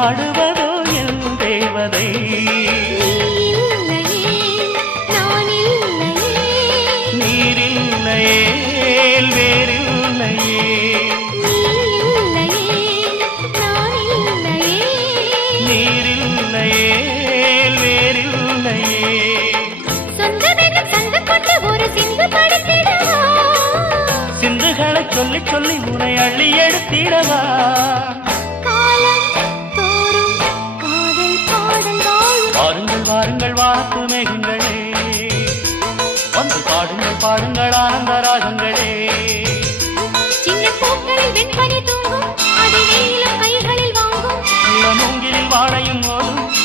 ஆடுவதோ என் தேவதை. நீரில்லையே வேறில்லையே, நீரில்லையே வேறில்லையே. சிந்துகளை சொல்லி சொல்லி உனை அள்ளி எடுத்திடவா. வாருங்கள் வாருங்கள் வாத்து மேகங்களே, வந்து பாடுங்கள் பாடுங்கள் ஆனந்த ராகங்களே. சின்ன பூக்களில் வெண்பனி